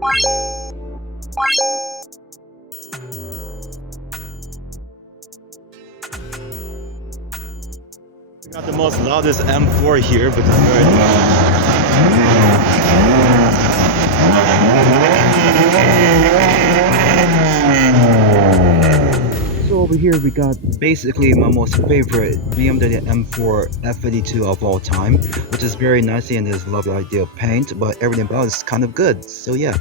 We got the most loudest M4 here, but it's very So over here we got basically my most favorite BMW M4 F82 of all time, which is very nicely and has a lovely idea of paint, but everything about it is kind of good, so yeah.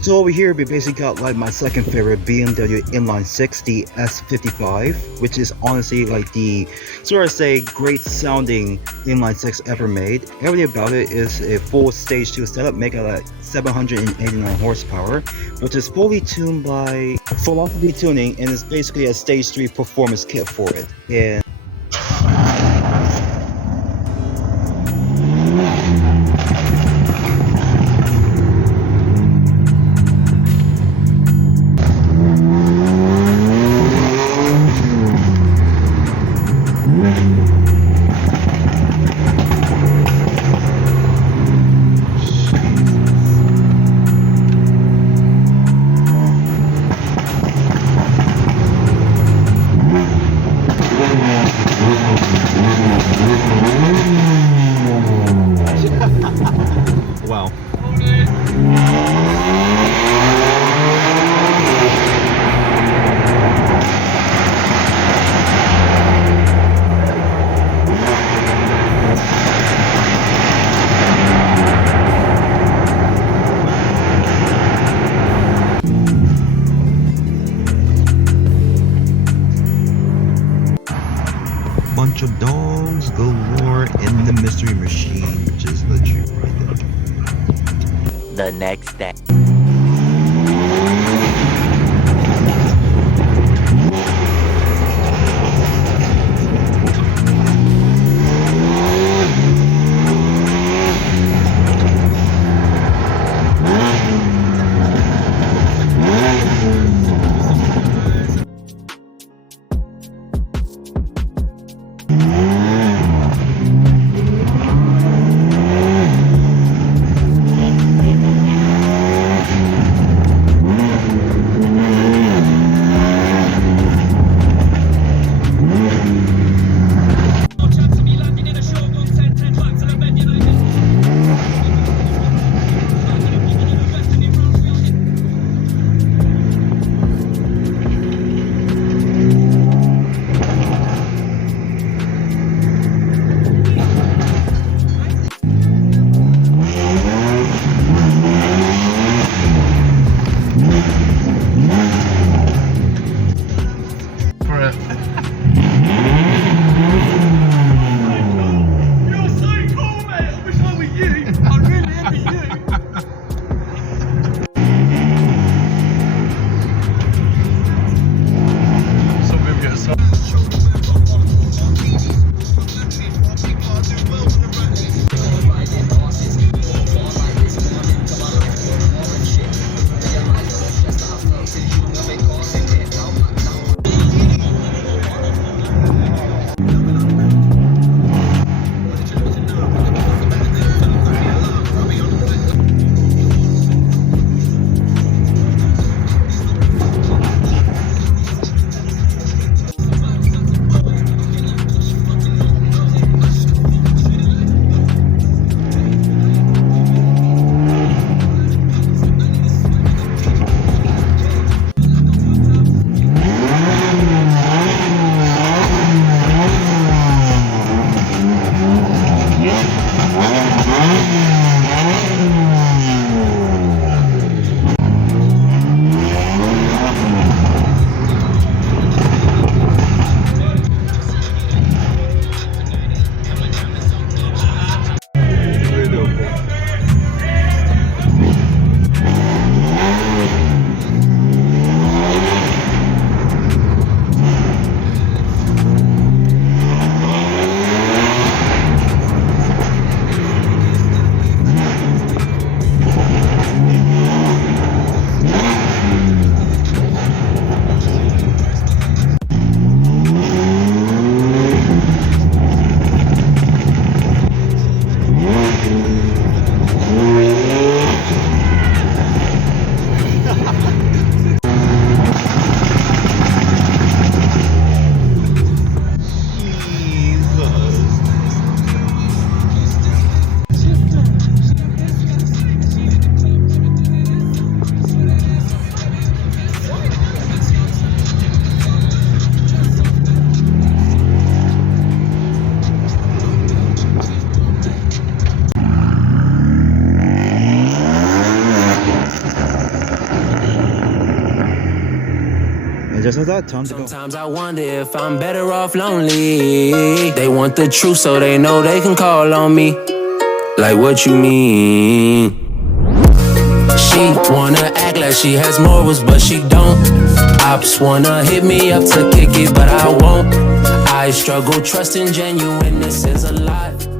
So over here we basically got like my second favorite BMW inline 6, the S55, which is honestly like the sort of say great sounding inline 6 ever made. Everything about it is a full stage 2 setup, making it like 789 horsepower, which is fully tuned by Philosophy Tuning and is basically a stage 3 performance kit for it. And wow. Bunch of dogs galore in the mystery machine, just legit right there. The next day. And just like that, time to go. Sometimes I wonder if I'm better off lonely. They want the truth so they know they can call on me. Like what you mean? She wanna act like she has morals, but she don't. Ops wanna hit me up to kick it, but I won't. I struggle trusting genuineness is a lot.